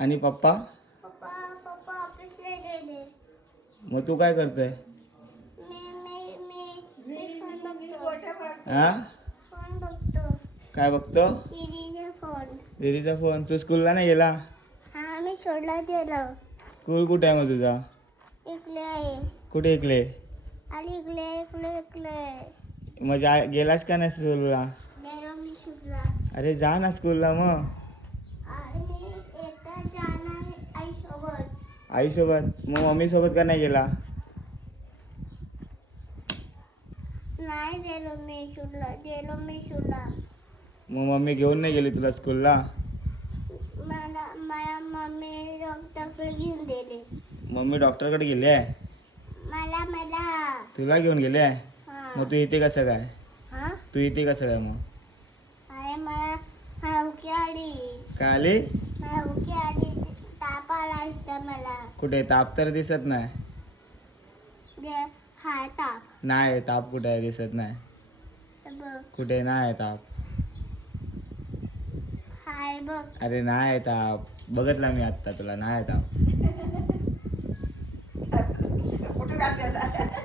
आणि पप्पा? पप्पा पप्पा ऑफिसला गेले. मग तू काय करतोय? मी फोन बघतो. हा, फोन बघतो. काय बघतो? दीदीचा फोन. दीदीचा फोन. तू स्कूलला नाही गेला? हा मी सोडला गेलो. स्कूल कुठे आहे मग तुझा? इकडे आहे. कुठे इकडे? आणि इकडे मग गेलास का नाही स्कूलला? गेलो मी सुटला. अरे जा ना स्कूलला मग. आणि एकटा जाणार आईसोबत. आईसोबत? मग मम्मीसोबत का नाही गेला? नाही गेलो मी सुटला. मग मम्मी घेऊन नाही गेली तुला स्कूलला? मला मम्मी डॉक्टरकडे घेऊन गेले. मम्मी डॉक्टरकडे गेली आहे? मला तुला घेऊन गेली आहे? हा. मग तू इथे कसं काय? हा तू इथे कसं काय मग? अरे मला उकी आली. काय आली? मला उकी आली. ताप आला असता मला. कुठे? ताप तर दिसत नाही. हाय ताप. नाही, ताप कुठे आहे? दिसत नाही. बघ कुठे नाही आहे ताप? हाय बघ. अरे नाही आहे ताप. बघितला मी आत्ता तुला. नाही आहे ताप. कुठे काढते आता?